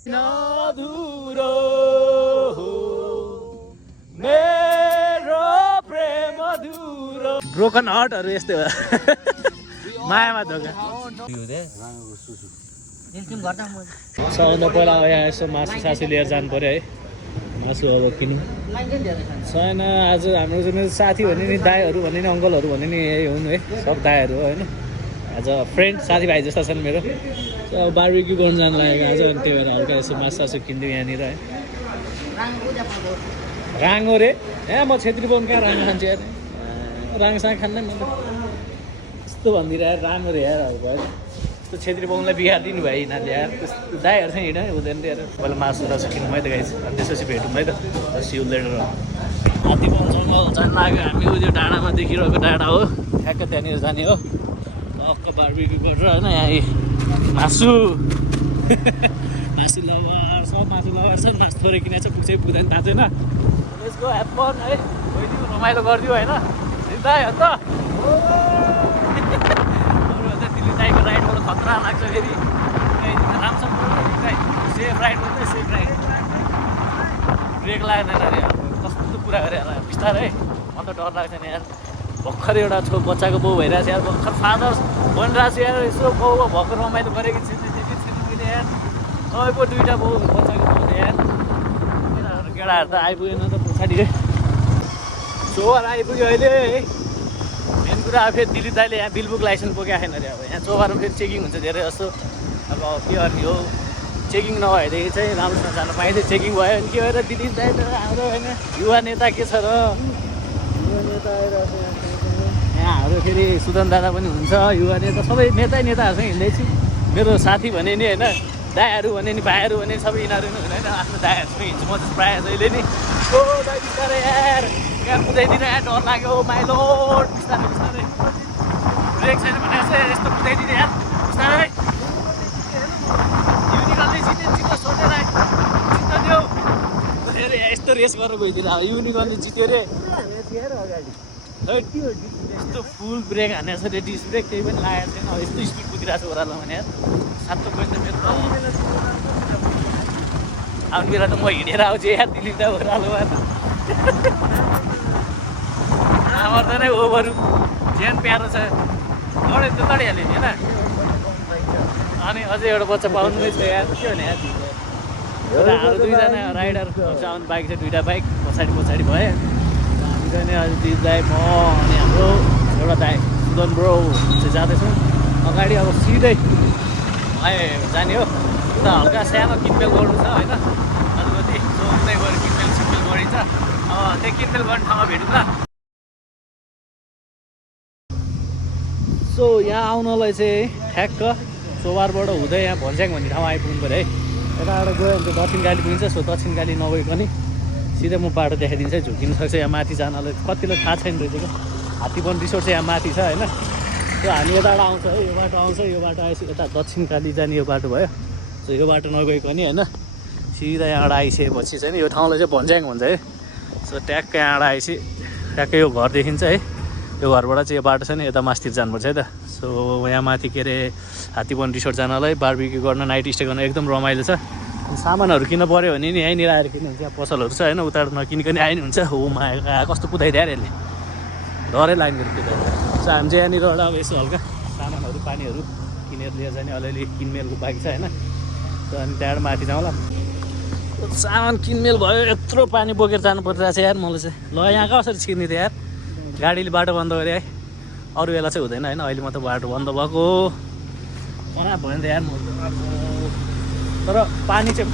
अधुरो मेरो प्रेम अधुरो ब्रोकन हार्टहरु यस्तै हो मायामा धोका सबभन्दा पहिला यहाँ यसो मासु सासु लिएर जानु पर्यो है मासु अब किनौँ छैन आज हाम्रो जुन साथी भन्ने नि दाईहरू भन्ने नि अङ्कलहरू भन्ने नि यही हुन् है सब दाईहरू हो होइन आज फ्रेन्ड साथीभाइ जस्ता छन् मेरो अब बारबिक्यू गर्नु जानु लागेको आज अनि त्यही भएर हल्का यसो मासु सासु किनिदिउँ यहाँनिर है राङ्गो रे ए म छेत्री बाहुन कहाँ राङ खान्छु यार राङसँग खान्न म यस्तो भनिदिएर यार राङ्गो रे यार भयो त्यो छेत्री बाहुनलाई बिहार दिनु भयो यिनीहरूले यार दाईहरूसँग हिँड्यो हुँदैन यार पहिला मासु सासु किनौँ है त गाइस अनि त्यसपछि भेटौँ है त सिउ लेटर हात्तीबाहुन जङ्गल जानु लाग्यो हामी उयो डाँडामा देखिरहेको डाँडा हो ठ्याक्क त्यहाँनिर जाने हो टक्क बारबिक्यू गरेर होइन यहाँ मासु मासु लवर सब मासु लवर छ मासु थोरै किनेको छ पुग्छ पुग्दैन थाहा छैन यसको एप्पन है गइदिउँ रमाइलो गरिदिउँ होइन दाई हो त दिल्ली दाईको राइडबाट खतरा लाग्छ फेरि राम्रोसँग सेफ राइड गर्दै सेफ राइड ब्रेक लाग्दैन अरे कस्तो कुरा गरे होला बिस्तारै म त डर लाग्छ नि यार भर्खर एउटा बच्चाको बाउ भइरहेको छ यार भर्खर फादर बनिरहेको छ यार यसो बाउ भर्खर रमाइलो गरेको छैन मैले यार तपाईँको दुइटा बाउ बच्चाको बाउ यार केटाहरू त आइपुगेन त पछाडि चोवर आइपुग्यो अहिले है मेन कुरा अब फेरि दिल्ली दाइले यहाँ बिलबुक लाइसेन्स बोकेको छैन अरे अब यहाँ चोवरमा फेरि चेकिङ हुन्छ धेरै जस्तो अब के गर्ने हो चेकिङ नभएदेखि चाहिँ राम्रोसँग जानु पाइँदै चेकिङ भयो भने के भएर दिल्ली दाइ त हाम्रो होइन युवा नेता के छ र युवा नेता आइरहेको छ यहाँ हाम्रो फेरि सुदन दादा पनि हुन्छ युवा नेता सबै नेताहरूसँग हिँड्दैछु मेरो साथी भने नि होइन दाईहरू भने नि भाइहरू भने सबै यिनीहरू नि हुँदैन आफ्नो दाईहरूसँग हिँड्छु म चाहिँ प्रायः जहिले नि ओ दाई बिस्तारै यार यहाँ कुदाइदिनु यार डर लाग्यो माइलो बिस्तारै बिस्तारै ब्रेक छैन भने चाहिँ यस्तो कुदाइदिनु यार बिस्तारै युनिकर्नले जित्यो सोधेर जित्न दियो फेरि यस्तो रेस गरेर गइदिनु अब युनिकर्नले जित्यो रे यस्तो फुल ब्रेक हानेको छ रे डिस ब्रेक त्यही पनि लागेको छैन अब यस्तो स्पिड कुदिरहेको छ ओह्रालो भने यार सातो बज्दा मेरो अब बेला त म हिँडेर आउँछु यार दिल्ली त ओह्रालोमा त आमर्दैन हो बरु ज्यान प्यारो छ लडे त लडिहाल्यो नि होइन अनि अझै एउटा बच्चा पाउनु छ यार के भने यार एउटा हाम्रो दुईजना राइडर आउनु बाइक छ दुईवटा बाइक पछाडि पछाडि भयो हामी चाहिँ अहिले दिदी दाई म अनि हाम्रो एउटा दाई सुदन ब्रो चाहिँ जाँदैछौँ अगाडि अब सिधै जाने हो उता हल्का सानो किनमेल गर्नु छ होइन अलिकति सोच्दै गएर किनमेल सिनमेल गरिन्छ अब त्यही किनमेल गर्ने ठाउँमा भेटौँ ल सो यहाँ आउनलाई चाहिँ ठ्याक्क चोबारबाट हुँदै यहाँ भन्ज्याङ भन्ने ठाउँ आइपुग्नु पऱ्यो है यताबाट गयो भने चाहिँ दक्षिण काली पुगिन्छ सो दक्षिण काली नगइकन सिधै म बाटो देखाइदिन्छ झुकिन सक्छ यहाँ माथि जानलाई कतिलाई थाहा छैन रहेछ क्या हात्तीबन रिसोर्ट चाहिँ यहाँ माथि छ होइन त्यो हामी यताबाट आउँछ है यो बाटो आउँछ यो बाटो आएपछि यता दक्षिण काली जाने यो बाटो भयो सो यो बाटो नगइकन होइन सिधा यहाँबाट आइसकेपछि चाहिँ यो ठाउँलाई चाहिँ भन्ज्याङ भन्छ है सो ट्याक्क यहाँबाट आएपछि ट्याक्कै यो घर देखिन्छ है यो घरबाट चाहिँ यो बाटो छ नि यता मास्तिर जानुपर्छ है त सो यहाँ माथि के अरे हात्तीबन रिसोर्ट जानलाई बारबिक्यू गर्न नाइट स्टे गर्न एकदम रमाइलो छ सामानहरू किन्न पऱ्यो भने नि यहीँनिर आएर किन्नुहुन्छ यहाँ पसलहरू छ होइन उताबाट नकिनिकन आए नि हुन्छ हो माया कस्तो कुदाइदियो अरे यसले डरै लाग्ने कुदाइदियो सो हामी चाहिँ यहाँनिर एउटा अब यसो हल्का सामानहरू पानीहरू किनेर लिएर जाने अलिअलि किनमेलको बाइक छ होइन सो अनि त्यहाँबाट माथि जाउँला सामान किनमेल भयो यत्रो पानी बोकेर जानु परिरहेको छ यार मलाई चाहिँ ल यहाँ कसरी छिर्ने त यार गाडीले बाटो बन्द गरे है अरू बेला चाहिँ हुँदैन होइन अहिले मात्र बाटो बन्द भएको खराब भयो नि त यार तर पानी चाहिँ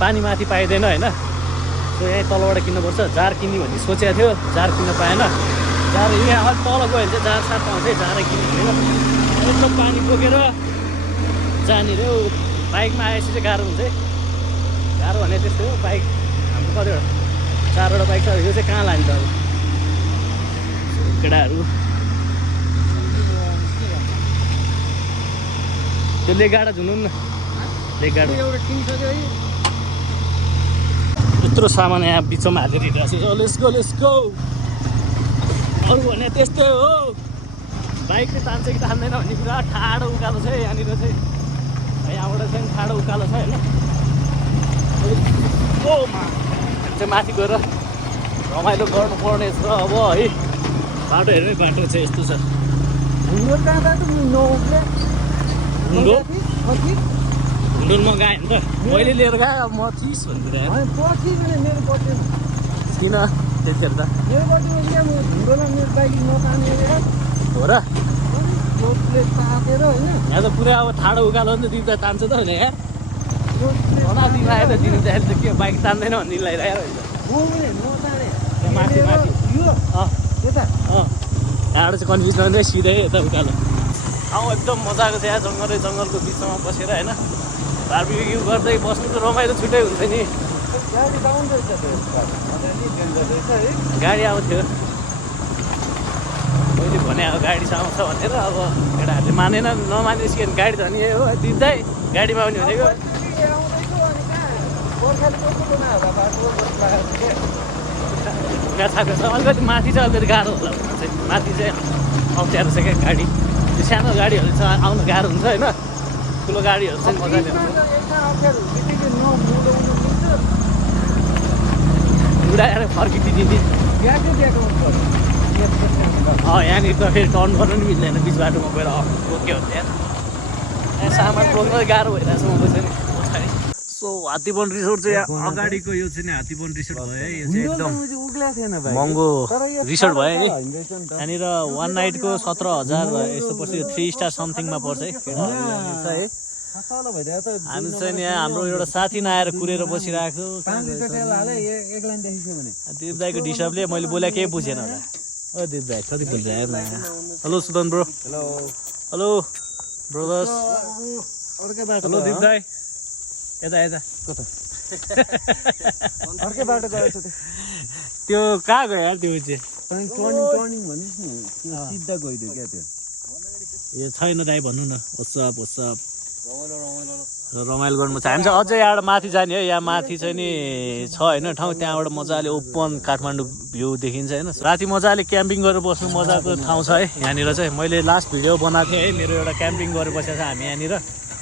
पानी माथि पाइँदैन होइन सो यहीँ तलबाट किन्नुपर्छ जार किन्ने भन्ने सोचेको थियो जार किन्न पाएन जार यहाँ अलिक तल गयो भने चाहिँ जार साथ पाउँछ है जारै किन्ने होइन एकदम पानी बोकेर जाने रे बाइकमा आएपछि चाहिँ गाह्रो हुन्छ है गाह्रो भने त्यस्तै हो बाइक हाम्रो कतिवटा 4वटा बाइक छ यो चाहिँ कहाँ लाने त अब केटाहरू त्यो लेगाडा झुनु न लेगाडा यत्रो सामान यहाँ बिचमा हालेर हिँडिरहेको छ लेट्स गो अरू भने त्यस्तै हो बाइकले तान्छ कि तान्दैन भन्ने कुरा ठाडो उकालो छ यहाँनिर चाहिँ यहाँबाट चाहिँ ठाडो उकालो छ होइन चाहिँ माथि गएर रमाइलो गर्नुपर्ने छ अब है बाटो हेर्नु बाटो चाहिँ यस्तो छ हुन्डोलमा गएँ नि त मैले लिएर गएँ अब म चिस भन्छु किन त्यतिखेर त हो र यहाँ त पुरै अब ठाडो उकालो नि त दिँदा तान्छ त होइन यार दिँदा त दिनु चाहिँ त के बाइक तान्दैन भन्ने लगाइरहेको माथि माथि यहाँबाट चाहिँ कन्फ्युज नहुँदै सिधै यता उकालो ठाउँ एकदम मजाको छ यहाँ जङ्गलको बिचमा बसेर होइन बारबिक्यु गर्दै बस्नु त रमाइलो छुट्टै हुन्छ नि गाडी आउँथ्यो मैले भने अब गाडी चाहिँ आउँछ भनेर अब केटाहरूले मानेन नमानेपछि गाडी धनी हो दिँदै गाडीमा आउने भनेको छ अलिकति माथि चाहिँ अलिकति गाह्रो होला चाहिँ माथि चाहिँ अप्ठ्यारो छ क्या गाडी त्यो सानो गाडीहरू चाहिँ आउनु गाह्रो हुन्छ होइन ठुलो गाडीहरू चाहिँ मजाले उडाएर फर्किदिने यहाँनिर त फेरि टर्न गर्नु नि मिल्दैन बिच बाटोमा गएर रोक्यो भने यहाँ सामान बोक्नु गाह्रो भइरहेको छ म बसेँ नि पछाडि सो हात्तीबन रिसोर्ट चाहिँ अगाडिको यो चाहिँ हात्तीबन रिसोर्ट भयो है यो चाहिँ एकदम महँगो रिसोर्ट भयो है यहाँनिर वान नाइटको 17,000 यस्तो पर्छ यो 3 स्टार समथिङमा पर्छ है हामी चाहिँ यहाँ हाम्रो एउटा साथी नआएर कुरेर बसिरहेको दिप दाईको डिस्टर्बले मैले बोले केही बुझेन होला ओ दिप दाई कति बोल्छ hello Sudan bro hello brothers hello दिप दाई यता यता अर्कै बाटो गएको छ त्यो कहाँ गयो यार त्यो चाहिँ टर्निङ भनिस् नि सिधा गइदियो क्या त्यो यो छैन दाइ भन्नु न होसप रमाइलो गर्नु छ हामी चाहिँ अझै यहाँबाट माथि जाने हो यहाँ माथि चाहिँ नि छ होइन ठाउँ त्यहाँबाट मजाले ओपन काठमाडौँ भ्यू देखिन्छ होइन राति मजाले क्याम्पिङ गरेर बस्नु मजाको ठाउँ छ है यहाँनिर चाहिँ मैले लास्ट भिडियो बनाएको थिएँ है मेरो एउटा क्याम्पिङ गरेर बसेको छ हामी यहाँनिर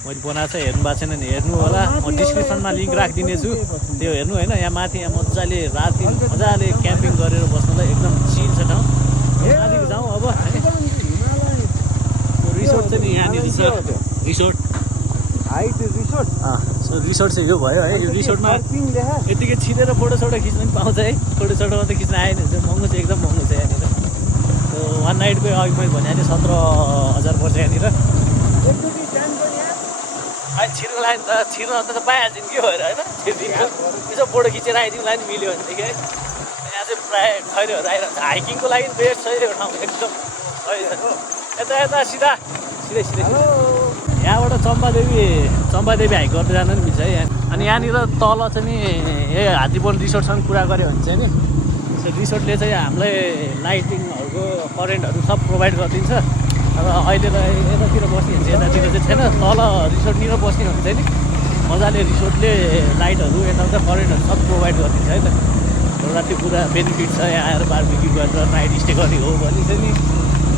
मैले बनाएको छ हेर्नु भएको छैन नि हेर्नु होला म डिस्क्रिप्सनमा लिङ्क राखिदिनेछु त्यो हेर्नु होइन यहाँ माथि यहाँ मजाले राति मजाले क्याम्पिङ गरेर बस्नुलाई एकदम चिल छ ठाउँ माथि जाउँ अब रिसोर्ट चाहिँ नि यहाँनिर छ रिसोर्ट रिसोर्ट चाहिँ यो भयो है यो रिसोर्टमा यतिकै छिरेर फोटोसोटो खिच्नु पनि पाउँछ है फोटोसोटो मात्रै खिच्न आएन हुन्छ महँगो चाहिँ एकदम महँगो छ यहाँनिर वान नाइटको अघि मैले भने 17,000 पर्छ यहाँनिर छिर्नु लाग्यो त छिर्नु अन्त त पाइहाल्छ नि के भएर होइन छिरिदिनु यसो फोटो खिचेर आइदिनुलाई नि मिल्यो भनेदेखि है यहाँ चाहिँ प्रायः खैरोहरू आइरहन्छ हाइकिङको लागि बेस्ट छ यो ठाउँ एकदम यता यता सिधा सिधै यहाँबाट चम्पादेवी हाइक गर्दै जानु पनि मिल्छ है यहाँ अनि यहाँनिर तल चाहिँ नि यही हात्तीबन रिसोर्टसँग कुरा गऱ्यो भने चाहिँ नि रिसोर्टले चाहिँ हामीलाई लाइटिङहरूको करेन्टहरू सब प्रोभाइड गरिदिन्छ अब अहिले त यतातिर बस्ने हुन्छ यतातिर चाहिँ छैन तल रिसोर्टतिर बस्ने भने चाहिँ नि मजाले रिसोर्टले लाइटहरू यताउता करेन्टहरू सब प्रोभाइड गरिदिन्छ है त एउटा त्यो पुरा बेनिफिट छ यहाँ आएर बारबिक्यु गरेर नाइट स्टे गर्ने हो भने चाहिँ नि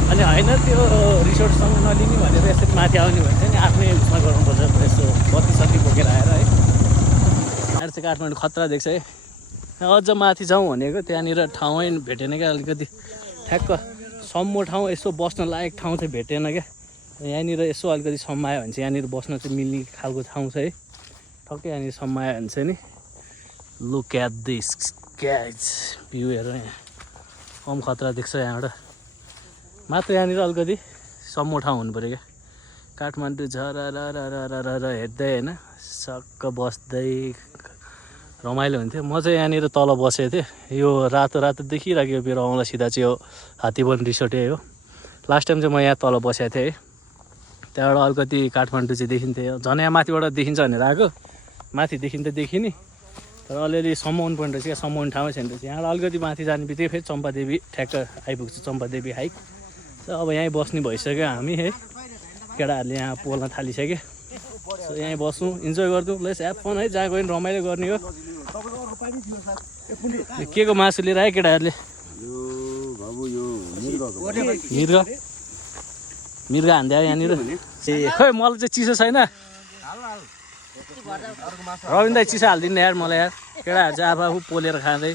अनि होइन त्यो रिसोर्टसँग नलिने भनेर यसरी माथि आउने भने चाहिँ नि आफ्नै उसमा गर्नुपर्छ यसो बत्ती बोकेर आएर है आएर चाहिँ काठमाडौँ खतरा देख्छ है अझ माथि जाउँ भनेको त्यहाँनिर ठाउँै भेटेन क्या अलिकति ठ्याक्क सम्मो ठाउँ यसो बस्न लायक ठाउँ चाहिँ भेटेन क्या यहाँनिर यसो अलिकति सम्मायो भने चाहिँ यहाँनिर बस्न चाहिँ मिल्ने खालको ठाउँ छ है ठक्कै यहाँनिर सम्मायो भने चाहिँ नि look at this catch view हेर यहाँ कम खतरा देख्छ यहाँबाट मात्र यहाँनिर अलिकति सम्मो ठाउँ हुनु पऱ्यो क्या काठमाडौँ झर हेर्दै होइन सक्क बस्दै रमाइलो हुन्थ्यो म चाहिँ यहाँनिर तल बसेको थिएँ यो रातो देखिरहेको मेरो औँला सिधा चाहिँ यो हात्तीबन रिसोर्टै हो लास्ट टाइम चाहिँ म यहाँ तल बसेको थिएँ है त्यहाँबाट अलिकति काठमाडौँ चाहिँ देखिन्थ्यो झन् यहाँ माथिबाट देखिन्छ भनेर आएको माथिदेखि त देखिने तर अलिअलि समाउनु पर्ने रहेछ क्या समाउने ठाउँै छैन रहेछ यहाँबाट अलिकति माथि जाने बित्तिकै फेरि चम्पादेवी ठ्याक्क आइपुग्छ चम्पादेवी हाइक र अब यहीँ बस्ने भइसक्यो हामी है केटाहरूले यहाँ पोल्न थालिसक्यो सो यहीँ बस्छौँ इन्जोय गर्छौँ लेट्स ह्याभ फन है जहाँ गयो भने रमाइलो गर्ने हो के को मासु लिएर आयो केटाहरूले यो बाबु यो मृग मिर्गा हान्दियो यहाँनिर ए खै मलाई चाहिँ चिसो छैन रविन दाइ चिसो हालिदिनु यार मलाई यार केटाहरू चाहिँ आफू पोलेर खाँदै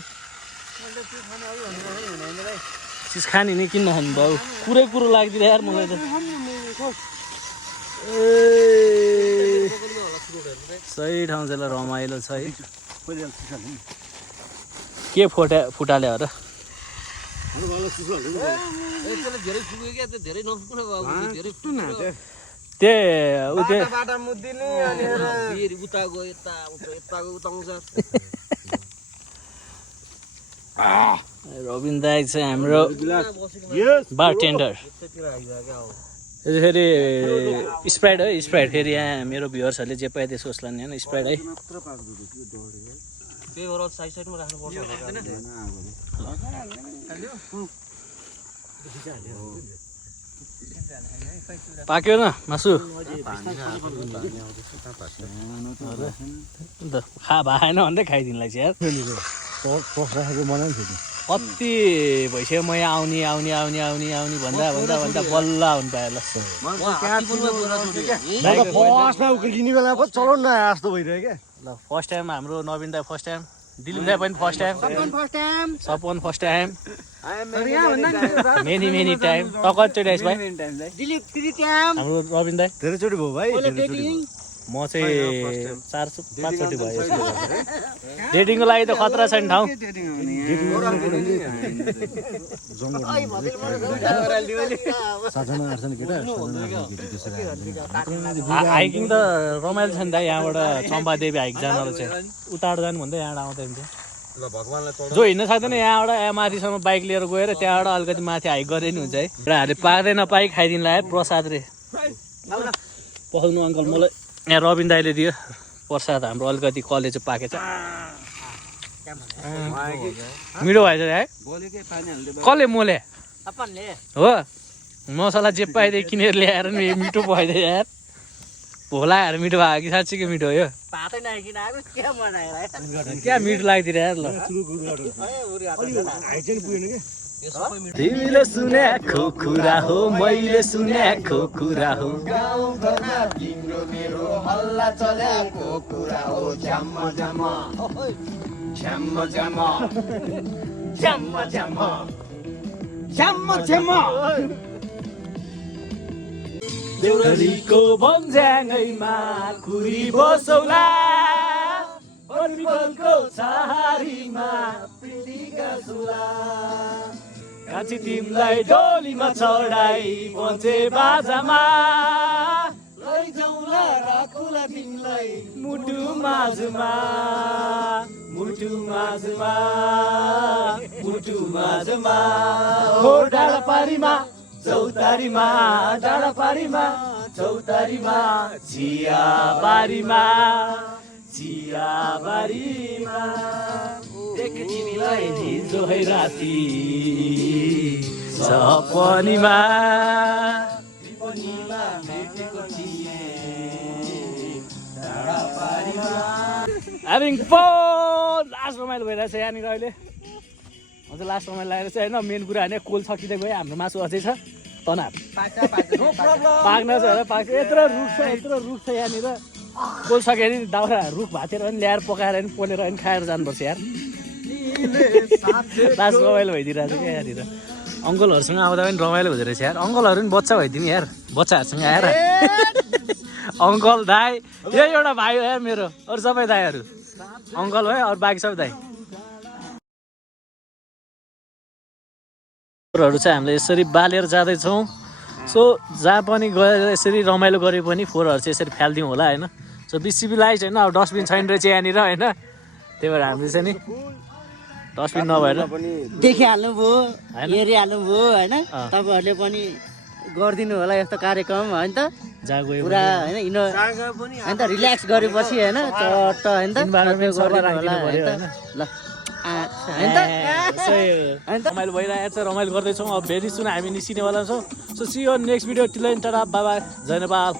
चिज खाने नि किन नखानु बाउ कुरै कुरो लाग्दिन यार मलाई त ए सही ठाउँ चाहिँ रमाइलो छ है के फुटाल्यो र रविन दाइ चाहिँ हाम्रो बारटेन्डर फेरि स्प्राइट है स्प्राइट फेरि यहाँ मेरो भ्युअर्सहरूले जे पाए त्यो सोच्ला नि होइन स्प्राइट है पाक्यो न मासु खा भएन भन्दै खाइदिनुलाई चाहिँ कति भइसक्यो म यहाँ आउने भन्दा बल्ल आउनु पाएँ ल फर्स्ट टाइम हाम्रो नवीन दाइ फर्स्ट टाइम दिलीप दाइ पनि फर्स्ट टाइम सपन फर्स्ट टाइम मेनी टाइम त कतिचोटि आइस भाइ हाम्रो रविन दाइ धेरैचोटि भयो भाइ म चाहिँ 4-5 चोटि भयो डेटिङको लागि त खतरा छैन ठाउँ हाइकिङ त रमाइलो छ नि त यहाँबाट चम्पादेवी हाइक जान चाहिँ उताबाट जानु भन्दा यहाँबाट आउँदैन थियो जो हिँड्न सक्दैन यहाँबाट माथिसम्म बाइक लिएर गएर त्यहाँबाट अलिकति माथि हाइक गरे नि हुन्छ है केटाहरूले पाक्दै नपाइ खाइदिनु लाग्यो प्रसाद रे पखाल्नु अङ्कल मलाई यहाँ रविन दाइले दियो प्रसाद हाम्रो अलिकति कलेज पाकेछ मिठो भएछ है कसले मोले हो मसला जे पाइदियो किनेर ल्याएर नि मिठो भइदियो यार भोलाएर मिठो भयो कि साँच्चीकै मिठो हो यो क्या मिठो लाग्दियो यार ल तिमीले सुनेको कुरा हो मैले सुनेको कुरा हो तिम्रो हल्ला चलेको कुरा हो झ्याम्म झ्याम्म झ्याम्म झ्याम्म झ्याम्म झ्याम्म झ्याम्म झ्याम्म देउरीको भन्ज्याङैमा कुरी बसौला पर्मिकलको छहारीमा प्रीतिका सुला कान्छी तिमीलाई डोलीमा चढाई बन्छे बाजामा लैजाउँला राखुला तिमीलाई मुटु माझमा हो डाँडा पारीमा चौतारीमा चिया बारीमा देखे तिमीलाई हिजो है राति सपनीमा Having fun! लास्ट रमाइलो भइरहेछ यहाँनिर अहिले अझ लास्ट रमाइलो लागेर चाहिँ होइन मेन कुरा होइन कोल सकिँदै गयो हाम्रो मासु अझै छ तनाव पाक्न छ होला पाक्छ यत्रो रुख छ यहाँनिर कोल सक्यो भने दाउरा रुख भाँचेर पनि ल्याएर पकाएर पनि पोलेर पनि खाएर जानुपर्छ यार लास्ट रमाइलो भइदिइरहेको छ क्या यहाँनिर अङ्कलहरूसँग आउँदा पनि रमाइलो हुँदो रहेछ यार अङ्कलहरू पनि बच्चा भइदिनु यार बच्चाहरूसँग आएर अङ्कल दाई यो एउटा भाइ हो यार मेरो अरू सबै दाईहरू अङ्कल भयो अरू बाँकी सबै दाई फोहोरहरू चाहिँ हामीले यसरी बालेर जाँदैछौँ सो जहाँ पनि गएर यसरी रमाइलो गरे पनि फोहोरहरू चाहिँ यसरी फ्यालिदिउँ होला होइन सो बिसिबिलाइज होइन अब डस्टबिन छैन रहेछ यहाँनिर होइन त्यही भएर हामीले चाहिँ नि डस्टबिन नभएर देखिहाल्नुभयो हेरिहाल्नुभयो होइन तपाईँहरूले पनि गरिदिनु होला यस्तो कार्यक्रम होइन त जहाँ गयो पुरा होइन होइन त रिल्याक्स गरेपछि होइन चट्ट होइन त रमाइलो भइरहेको छ रमाइलो गर्दैछौँ अब भेरी सुन हामी निस्किनेवाला छौँ so see you next video till tata bye bye जय नेपाल